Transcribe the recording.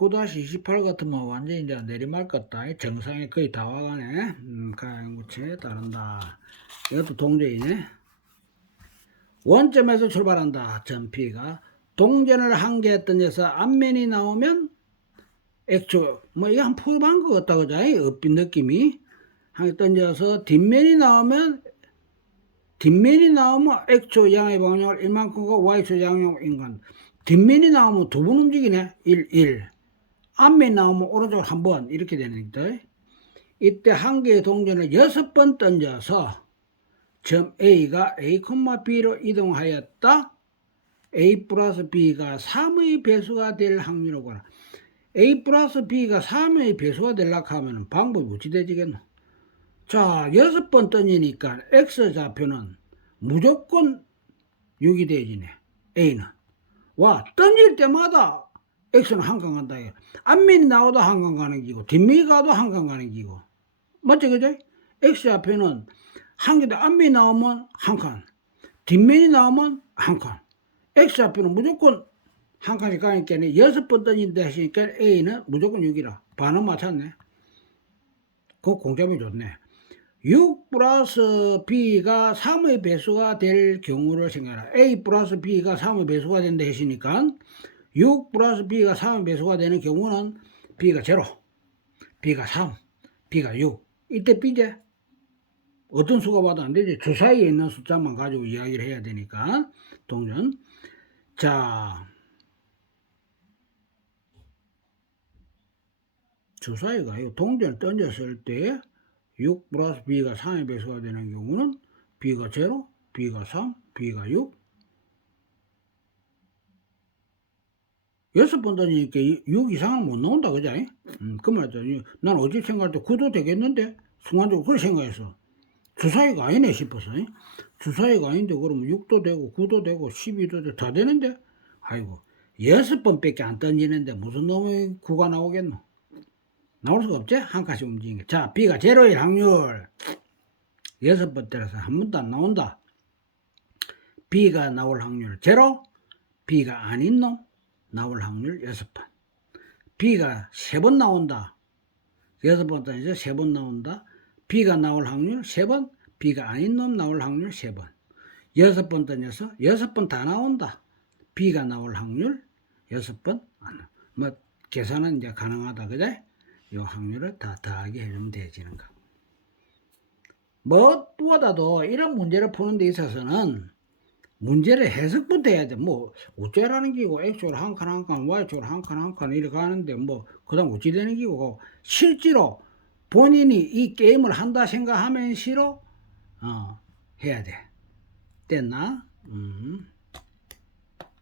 9-28 같으면 완전히 이제 내리막 같다. 정상에 거의 다 와가네. 음, 가양구체에 따른다. 이것도 동전이네. 원점에서 출발한다. 전피가 동전을 한개 던져서 앞면이 나오면 액초 뭐 이거 한 풀어본 것 같다 그자 엇빛 느낌이 한 개 던져서 뒷면이 나오면 뒷면이 나오면 액초 양의 방향을 이만큼과 Y초 양용 인간 뒷면이 나오면 두 번 움직이네 1, 1 앞면이 나오면 오른쪽으로 한 번 이렇게 되는 거다 이때 한 개의 동전을 여섯 번 던져서 점 A가 A, B로 이동하였다. A 플러스 B가 3의 배수가 될 확률을 구하라. A 플러스 B가 3의 배수가 되려고 하면 방법이 어찌 되지겠노? 자, 여섯 번 던지니까 X 좌표는 무조건 6이 되지네. A는. 와, 던질 때마다 X는 한강 간다. 앞면이 나와도 한강 가는 기고, 뒷면이 가도 한강 가는 기고. 맞죠, 그죠? X 좌표는 한 개도 앞면이 나오면 한 칸, 뒷면이 나오면 한 칸. X 좌표는 무조건 한 칸이 가니까 여섯 번 던진다 하시니까 A는 무조건 6이라. 반응 맞췄네. 그 공점이 좋네. 6 플러스 B가 3의 배수가 될 경우를 생각하라. A 플러스 B가 3의 배수가 된다 했으니까 6 플러스 B가 3의 배수가 되는 경우는 B가 0, B가 3, B가 6. 이때 B제 어떤 수가 봐도 안 되지. 주 사이에 있는 숫자만 가지고 이야기를 해야 되니까. 동전. 자. 주 사이가 이 동전을 던졌을 때 6 플러스 B가 3의 배수가 되는 경우는 B가 0, B가 3, B가 6. 여섯 번 던지니까 6 이상은 못 나온다, 그죠? 음, 그 말이죠. 난 어제 생각할 때 9도 되겠는데, 순간적으로 그렇게 생각했어. 주사위가 아니네 싶어서 주사위가 아닌데 그러면 6도 되고 9도 되고 12도 되고 다 되는데? 아이고 여섯 번 밖에 안 던지는데 무슨 놈의 9가 나오겠노? 나올 수가 없지? 한 칸씩 움직이는 자 B가 제로일 확률. 여섯 번 때려서 한 번도 안 나온다. B가 나올 확률 제로? B가 아닌 놈 나올 확률 여섯 번 B가 세번 나온다 여섯 번 던져서 세번 나온다 B가 나올 확률 3번, B가 아닌 놈 나올 확률 3번. 여섯 번 던져서 여섯 번다 나온다. B가 나올 확률 여섯 번 안. 나와. 뭐 계산은 이제 가능하다 그제? 이 확률을 다 더하게 해주면 되지는 거. 뭐 무엇보다도 이런 문제를 푸는 데 있어서는 문제를 해석부터 해야 돼. 뭐 어쩌라는 기고 X쪽으로 한 칸 한 칸, Y쪽으로 한 칸 한 칸 이렇게 하는데 뭐 그 다음 어찌 되는 기고 실제로 본인이 이 게임을 한다 생각하면 싫어? 어, 해야 돼. 됐나? 음.